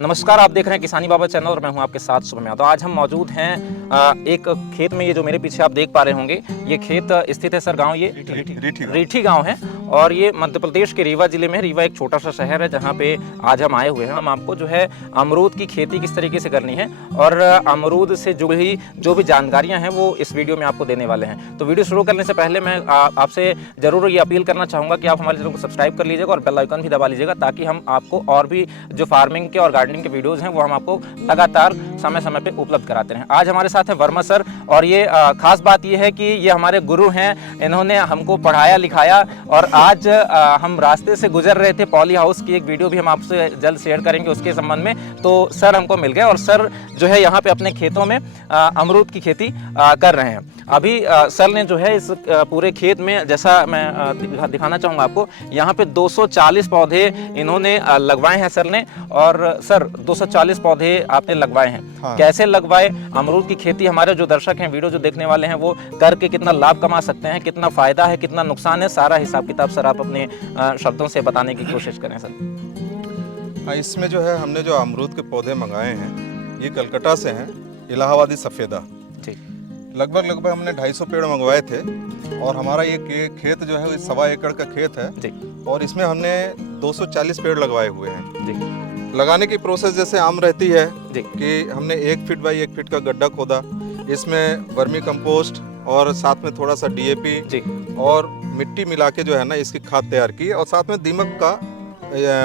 नमस्कार, आप देख रहे हैं किसानी बाबा चैनल और मैं हूं आपके साथ शुभम यादव। आज हम मौजूद हैं एक खेत में। ये जो मेरे पीछे आप देख पा रहे होंगे, ये खेत स्थित है सर गांव, ये रीठी गांव है और ये मध्य प्रदेश के रीवा जिले में है। रीवा एक छोटा सा शहर है जहां पे आज हम आए हुए हैं। हम आपको जो है अमरूद की खेती किस तरीके से करनी है और अमरूद से जुड़ी जो भी जानकारियाँ हैं वो इस वीडियो में आपको देने वाले हैं। तो वीडियो शुरू करने से पहले मैं आपसे ज़रूर ये अपील करना चाहूँगा कि आप हमारे चैनल को सब्सक्राइब कर लीजिएगा और बेल आइकन भी दबा लीजिएगा, ताकि हम आपको और भी जो फार्मिंग के और गार्डनिंग के वीडियोस हैं वो हम आपको लगातार समय समय पे उपलब्ध कराते हैं। आज हमारे साथ है वर्मा सर और ये खास बात ये है कि ये हमारे गुरु हैं। इन्होंने हमको पढ़ाया लिखाया और आज हम रास्ते से गुजर रहे थे। पॉली हाउस की एक वीडियो भी हम आपसे जल्द शेयर करेंगे उसके संबंध में। तो सर हमको मिल गए और सर जो है यहाँ पे अपने खेतों में अमरूद की खेती कर रहे हैं। अभी सर ने जो है इस पूरे खेत में, जैसा मैं दिखाना चाहूँगा आपको, यहाँ पे 240 पौधे इन्होंने लगवाए हैं सर ने। और सर 240 पौधे आपने लगवाए हैं। हाँ। कैसे लगवाए? अमरूद की खेती हमारे जो दर्शक हैं, वीडियो जो देखने वाले हैं, वो करके कितना लाभ कमा सकते हैं, कितना फायदा है, कितना नुकसान है, सारा हिसाब किताब सर आप अपने शब्दों से बताने की कोशिश करें सर। इसमें जो है हमने जो अमरूद के पौधे मंगाए हैं ये कलकत्ता से हैं, इलाहाबादी सफ़ेदा। लगभग हमने 250 पेड़ मंगवाए थे और हमारा ये खेत जो है 1.25 एकड़ का खेत है जी। और इसमें हमने 240 पेड़ लगवाए हुए हैं जी। लगाने की प्रोसेस जैसे आम रहती है जी। कि हमने 1 फीट बाई 1 फीट का गड्ढा खोदा, इसमें वर्मी कंपोस्ट और साथ में थोड़ा सा DAP जी और मिट्टी मिला के जो है ना इसकी खाद तैयार की और साथ में दीमक का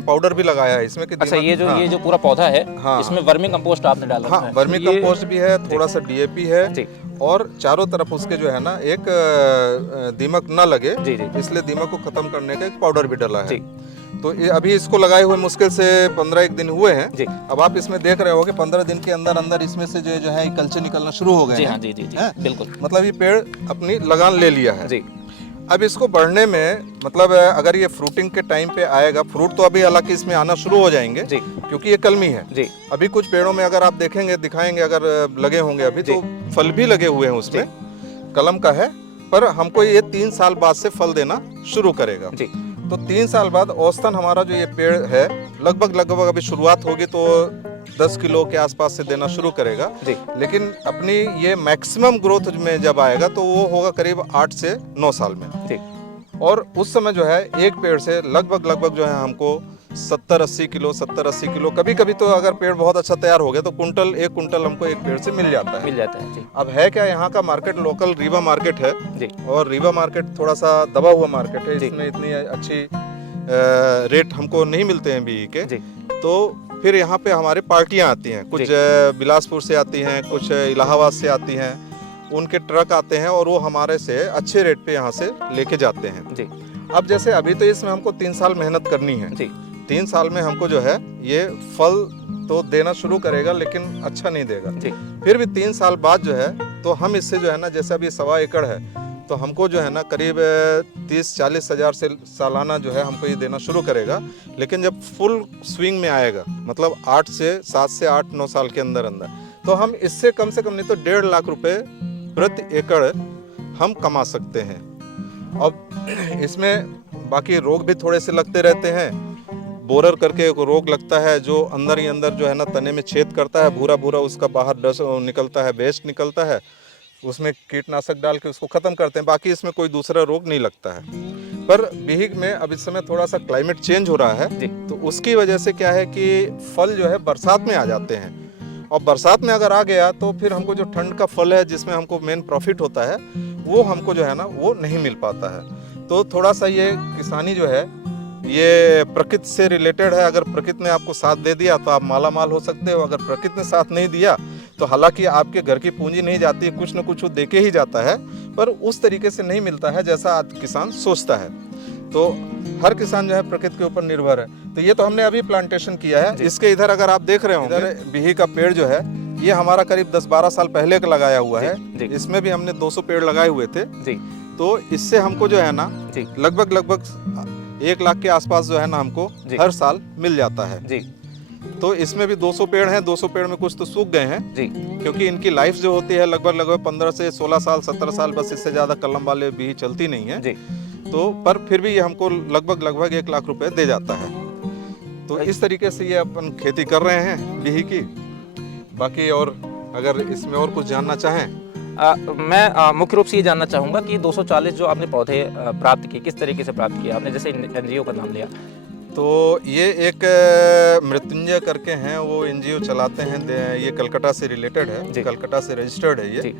पाउडर भी लगाया है इसमें कि अच्छा, ये जो पूरा पौधा है, हाँ, इसमें वर्मी कंपोस्ट आपने डाला है? वर्मी कंपोस्ट भी है, थोड़ा सा DAP है और चारों तरफ उसके जो है ना एक दीमक ना लगे जी, इसलिए दीमक को खत्म करने का एक पाउडर भी डाला है। तो अभी इसको लगाए हुए मुश्किल से 15 दिन हुए हैं जी। अब आप इसमें देख रहे हो कि 15 दिन के अंदर अंदर इसमें से जो है कल्चे निकलना शुरू हो गए हैं। हाँ, जी, बिल्कुल। मतलब ये पेड़ अपनी लगान ले लिया है जी। अब इसको बढ़ने में मतलब अगर ये फ्रूटिंग के टाइम पे आएगा, फ्रूट तो अभी हालांकि इसमें आना शुरू हो जाएंगे जी, क्योंकि ये कलमी है जी। अभी कुछ पेड़ों में अगर आप देखेंगे, दिखाएंगे, अगर लगे होंगे अभी तो फल भी लगे हुए हैं उसमें, कलम का है, पर हमको ये 3 साल बाद से फल देना शुरू करेगा जी। तो 3 साल बाद औसतन हमारा जो ये पेड़ है लगभग अभी शुरुआत होगी तो 10 किलो के आसपास से देना शुरू करेगा जी। लेकिन अपनी ये मैक्सिमम ग्रोथ में जब आएगा तो वो होगा करीब 8 से 9 साल में जी। और उस समय जो है एक पेड़ से लगभग जो है हमको 70-80 किलो, कभी तो अगर पेड़ बहुत अच्छा तैयार हो गया तो 1 कुंटल हमको एक पेड़ से मिल जाता है जी। अब है क्या, यहाँ का मार्केट लोकल रीवा मार्केट है जी। और रीवा मार्केट थोड़ा सा दबा हुआ मार्केट है, इसमें इतनी अच्छी रेट हमको नहीं मिलते हैं BE के जी। तो फिर यहाँ पे हमारे पार्टियाँ आती हैं, कुछ बिलासपुर से आती हैं, कुछ इलाहाबाद से आती हैं, उनके ट्रक आते हैं और वो हमारे से अच्छे रेट पे यहाँ से लेके जाते हैं जी। अब जैसे अभी तो इसमें हमको 3 साल मेहनत करनी है जी। 3 साल में हमको जो है ये फल तो देना शुरू करेगा लेकिन अच्छा नहीं देगा जी। फिर भी 3 साल बाद जो है तो हम इससे जो है ना, जैसे अभी 1.25 एकड़ है तो हमको जो है ना करीब 30-40 हज़ार से सालाना जो है हमको ये देना शुरू करेगा। लेकिन जब फुल स्विंग में आएगा, मतलब 7 से 8-9 साल के अंदर तो हम इससे कम से कम नहीं तो 1.5 लाख रुपए प्रति एकड़ हम कमा सकते हैं। अब इसमें बाकी रोग भी थोड़े से लगते रहते हैं। बोरर करके एक रोग लगता है जो अंदर ही अंदर जो है ना तने में छेद करता है, भूरा उसका बाहर डस्ट निकलता है, वेस्ट निकलता है, उसमें कीटनाशक डाल के उसको ख़त्म करते हैं। बाकी इसमें कोई दूसरा रोग नहीं लगता है। पर बीहिक में अब इस समय थोड़ा सा क्लाइमेट चेंज हो रहा है तो उसकी वजह से क्या है कि फल जो है बरसात में आ जाते हैं और बरसात में अगर आ गया तो फिर हमको जो ठंड का फल है जिसमें हमको मेन प्रॉफिट होता है वो हमको जो है ना वो नहीं मिल पाता है। तो थोड़ा सा ये किसानी जो है ये प्रकृति से रिलेटेड है। अगर प्रकृति ने आपको साथ दे दिया तो आप माला माल हो सकते हो, अगर प्रकृति ने साथ नहीं दिया तो हालांकि आपके घर की पूंजी नहीं जाती, कुछ न कुछ वो देके ही जाता है, पर उस तरीके से नहीं मिलता है जैसा आज किसान सोचता है। तो हर किसान जो है प्रकृति के ऊपर निर्भर है। तो ये तो हमने अभी प्लांटेशन किया है। इसके इधर अगर आप देख रहे हो, इधर BE का पेड़ जो है ये हमारा करीब 10-12 साल पहले का लगाया हुआ है। इसमें भी हमने 200 पेड़ लगाए हुए थे जी। तो इससे हमको जो है ना लगभग 1 लाख के आसपास जो है ना हमको हर साल मिल जाता है जी। तो इसमें भी 200 पेड़ हैं, 200 पेड़ में कुछ तो सूख गए हैं जी, क्योंकि इनकी लाइफ जो होती है लगभग 15 से 16 साल 17 साल, बस इससे ज़्यादा कलम वाले BE चलती नहीं है जी। तो पर फिर भी ये हमको लगभग 1 लाख रुपए दे जाता है। तो इस तरीके से ये अपन खेती कर रहे हैं बिही की। बाकी और अगर इसमें और कुछ जानना चाहें। मैं मुख्य रूप से ये जानना चाहूँगा कि 240 जो आपने पौधे प्राप्त किए, किस तरीके से प्राप्त किए आपने, जैसे एनजीओ का नाम लिया? तो ये एक मृत्युंजय करके हैं, वो एनजीओ चलाते हैं, ये कलकत्ता से रिलेटेड है, कलकत्ता से रजिस्टर्ड है ये।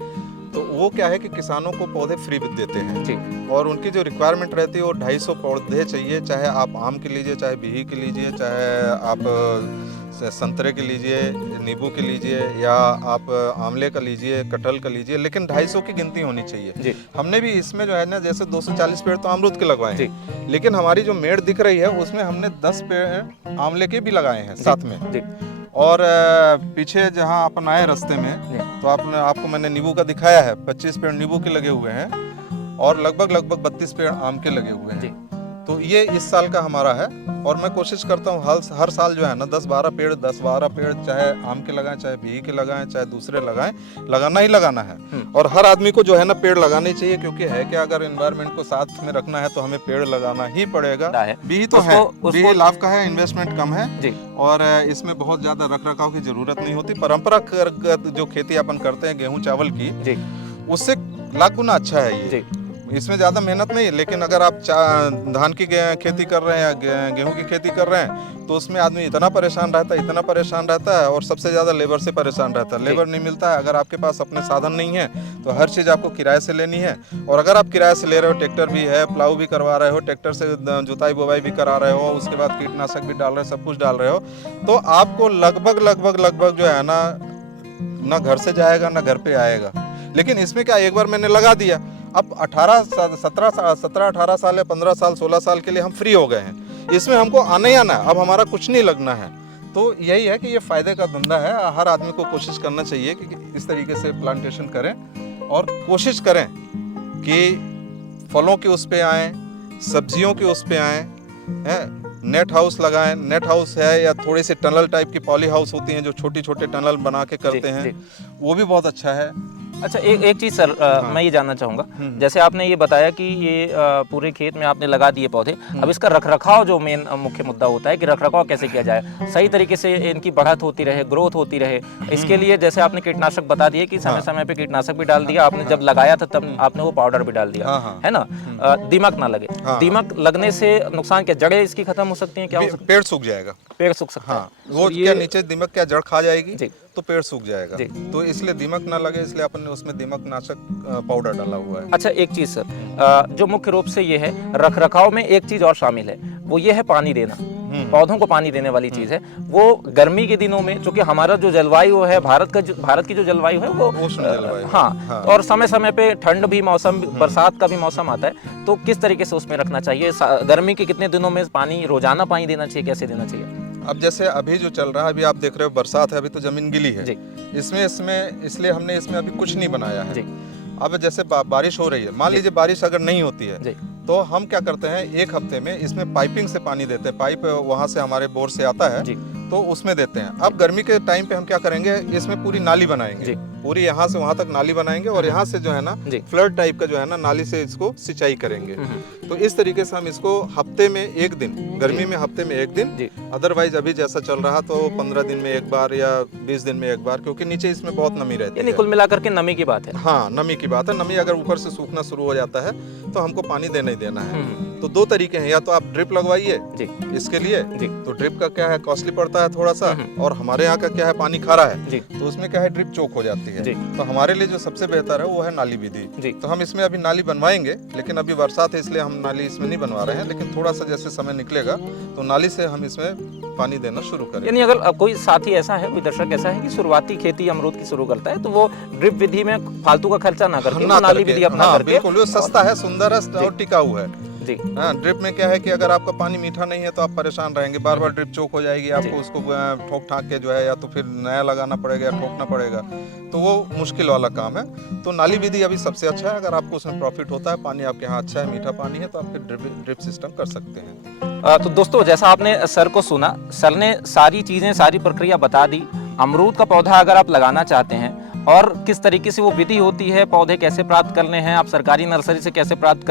तो वो क्या है कि किसानों को पौधे फ्री देते हैं जी। और उनकी जो रिक्वायरमेंट रहती है वो 250 पौधे चाहिए, चाहे आप आम के लीजिए, चाहे बिही के लीजिए, चाहे आप संतरे के लीजिए, नींबू के लीजिए, या आप आंवले का लीजिए, कटहल का लीजिए, लेकिन 250 की गिनती होनी चाहिए जी। हमने भी इसमें जो है ना, जैसे 240 पेड़ तो अमरूद के लगवाए हैं, लेकिन हमारी जो मेड़ दिख रही है उसमें हमने 10 पेड़ आंवले के भी लगाए हैं साथ में जी। और पीछे जहाँ अपन आए रास्ते में, तो आपको मैंने नींबू का दिखाया है, 25 पेड़ नींबू के लगे हुए हैं और लगभग 32 पेड़ आम के लगे हुए हैं। तो ये इस साल का हमारा है। और मैं कोशिश करता हूँ हर साल जो है ना 10-12 पेड़, चाहे आम के लगाएं, चाहे बिही के लगाएं, चाहे दूसरे लगाएं, लगाना ही लगाना है। और हर आदमी को जो है ना पेड़ लगाने चाहिए, क्योंकि है कि अगर एनवायरनमेंट को साथ में रखना है तो हमें पेड़ लगाना ही पड़ेगा। बिही तो है, बिही लाभ का है, इन्वेस्टमेंट कम है जी। और इसमें बहुत ज्यादा रख रखाव की जरूरत नहीं होती। परंपरागत जो खेती अपन करते हैं गेहूँ चावल की जी, उससे लाख गुना अच्छा है ये। इसमें ज़्यादा मेहनत नहीं है, लेकिन अगर आप धान की खेती कर रहे हैं या गेहूं की खेती कर रहे हैं तो उसमें आदमी इतना परेशान रहता है और सबसे ज़्यादा लेबर से परेशान रहता है। लेबर नहीं मिलता है। अगर आपके पास अपने साधन नहीं है तो हर चीज़ आपको किराए से लेनी है। और अगर आप किराए से ले रहे हो, ट्रैक्टर भी है, प्लाऊ भी करवा रहे हो, ट्रैक्टर से जुताई बुवाई भी करा रहे हो, उसके बाद कीटनाशक भी डाल रहे हो, सब कुछ डाल रहे हो, तो आपको लगभग जो है ना घर से जाएगा ना घर पे आएगा। लेकिन इसमें क्या, एक बार मैंने लगा दिया, अब 17 18 साल या 15 साल 16 साल के लिए हम फ्री हो गए हैं। इसमें हमको आना ही आना है, अब हमारा कुछ नहीं लगना है। तो यही है कि ये फायदे का धंधा है। हर आदमी को कोशिश करना चाहिए कि इस तरीके से प्लांटेशन करें और कोशिश करें कि फलों के उस पे आएँ, सब्जियों के उस पे आएँ, नेट हाउस लगाएं। नेट हाउस है या थोड़ी सी टनल टाइप की पॉली हाउस होती हैं जो छोटे टनल बना के करते हैं, वो भी बहुत अच्छा है। अच्छा, एक चीज़ सर, मैं ये जानना चाहूँगा, जैसे आपने ये बताया कि ये पूरे खेत में आपने लगा दिए पौधे, अब इसका रखरखाव जो मेन मुख्य मुद्दा होता है कि रखरखाव कैसे किया जाए, सही तरीके से इनकी बढ़त होती रहे, ग्रोथ होती रहे, इसके लिए जैसे आपने कीटनाशक बता दिए कि समय समय पे कीटनाशक भी डाल दिया आपने, जब लगाया था तब आपने वो पाउडर भी डाल दिया, है ना, दीमक ना लगे। दीमक लगने से नुकसान क्या, जड़ें इसकी खत्म हो सकती हैं, क्या हो सकता है? पेड़ सूख जाएगा, पेड़ सूख सकता है। वो क्या नीचे दीमक क्या जड़ खा जाएगी तो पेड़ सूख जाएगा। तो इसलिए दीमक ना लगे, इसलिए अपन ने उसमें दीमक नाशक पाउडर डाला हुआ है। अच्छा, एक चीज सर, जो मुख्य रूप से ये है रखरखाव में एक चीज और शामिल है, वो ये है पानी देना। पौधों को पानी देने वाली चीज है वो। गर्मी के दिनों में चूंकि हमारा जो जलवायु है, भारत की जो जलवायु है वो उष्ण जलवायु, हाँ, और समय समय पे ठंड भी मौसम, बरसात का भी मौसम आता है, तो किस तरीके से उसमें रखना चाहिए? गर्मी के कितने दिनों में पानी रोजाना पानी देना चाहिए, कैसे देना चाहिए? अब जैसे अभी जो चल रहा है, अभी आप देख रहे हो बरसात है, अभी तो जमीन गीली है इसमें इसलिए हमने इसमें अभी कुछ नहीं बनाया है। अब जैसे बारिश हो रही है, मान लीजिए बारिश अगर नहीं होती है तो हम क्या करते हैं, एक हफ्ते में इसमें पाइपिंग से पानी देते हैं। पाइप वहाँ से हमारे बोर से आता है तो उसमें देते हैं। अब गर्मी के टाइम पे हम क्या करेंगे, इसमें पूरी नाली बनाएंगे, पूरी यहाँ से वहाँ तक नाली बनाएंगे और यहाँ से जो है ना फ्लड टाइप का जो है ना नाली से इसको सिंचाई करेंगे। तो इस तरीके से हम इसको हफ्ते में एक दिन, गर्मी में हफ्ते में एक दिन, अदरवाइज अभी जैसा चल रहा तो 15 दिन में एक बार या 20 दिन में एक बार, क्योंकि नीचे इसमें बहुत नमी रहती है। कुल मिलाकर के नमी की बात है। हाँ, नमी की बात है। नमी अगर ऊपर से सूखना शुरू हो जाता है तो हमको पानी देना ही देना है। तो दो तरीके हैं, या तो आप ड्रिप लगवाइए इसके लिए, तो ड्रिप का क्या है, कॉस्टली पड़ता है थोड़ा सा, और हमारे यहाँ का क्या है, पानी खारा है तो उसमें क्या है, ड्रिप चोक हो जाती है। तो हमारे लिए जो सबसे बेहतर है वो है नाली विधि। तो हम इसमें अभी नाली बनवाएंगे, लेकिन अभी बरसात है इसलिए हम नाली इसमें नहीं बनवा रहे हैं, लेकिन थोड़ा सा जैसे समय निकलेगा तो नाली से हम इसमें पानी देना शुरू करें। यानी अगर कोई साथी ऐसा है, कोई दर्शक ऐसा है कि शुरुआती खेती अमरूद की शुरू करता है, तो वो ड्रिप विधि में फालतू का खर्चा ना करके नाली विधि अपना करके, बिल्कुल वो सस्ता है, सुंदर है और टिकाऊ है। हाँ, ड्रिप में क्या है कि अगर आपका पानी मीठा नहीं है तो आप परेशान रहेंगे, बार बार ड्रिप चोक हो जाएगी, आपको उसको ठोक ठाक के जो है या तो फिर नया लगाना पड़ेगा या ठोकना पड़ेगा, तो वो मुश्किल वाला काम है। तो नाली विधि अभी सबसे अच्छा है। अगर आपको उसमें प्रॉफिट होता है, पानी आपके यहाँ अच्छा है, मीठा पानी है, तो आप फिर ड्रिप सिस्टम कर सकते हैं। तो दोस्तों, जैसा आपने सर को सुना, सर ने सारी चीजें, सारी प्रक्रिया बता दी। अमरूद का पौधा अगर आप लगाना चाहते हैं और किस तरीके से वो विधि होती है, पौधे कैसे प्राप्त करने हैं, आप सरकारी नर्सरी से कैसे प्राप्त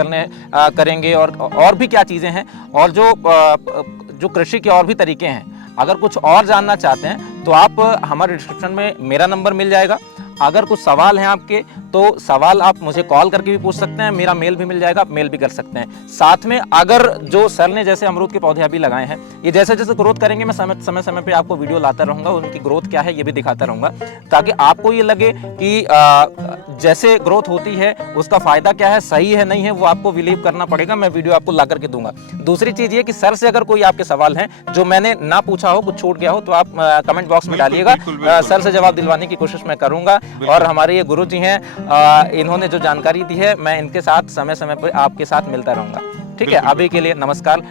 करेंगे और भी क्या चीज़ें हैं, और जो कृषि के और भी तरीके हैं, अगर कुछ और जानना चाहते हैं तो आप हमारे डिस्क्रिप्शन में मेरा नंबर मिल जाएगा। अगर कुछ सवाल हैं आपके तो सवाल आप मुझे कॉल करके भी पूछ सकते हैं, मेरा मेल भी मिल जाएगा, आप मेल भी कर सकते हैं। साथ में अगर जो सर ने जैसे अमरूद के पौधे अभी लगाए हैं, ये जैसे जैसे ग्रोथ करेंगे मैं समय समय पे आपको वीडियो लाता रहूँगा, उनकी ग्रोथ क्या है ये भी दिखाता रहूँगा, ताकि आपको ये लगे कि जैसे ग्रोथ होती है उसका फ़ायदा क्या है, सही है नहीं है, वो आपको बिलीव करना पड़ेगा। मैं वीडियो आपको ला करके दूंगा। दूसरी चीज़ ये कि सर से अगर कोई आपके सवाल हैं जो मैंने ना पूछा हो, कुछ छूट गया हो, तो आप कमेंट बॉक्स में डालिएगा, सर से जवाब दिलवाने की कोशिश मैं करूँगा। और हमारे ये गुरु जी हैं, इन्होंने जो जानकारी दी है मैं इनके साथ समय समय पर आपके साथ मिलता रहूँगा। ठीक है, अभी के लिए नमस्कार।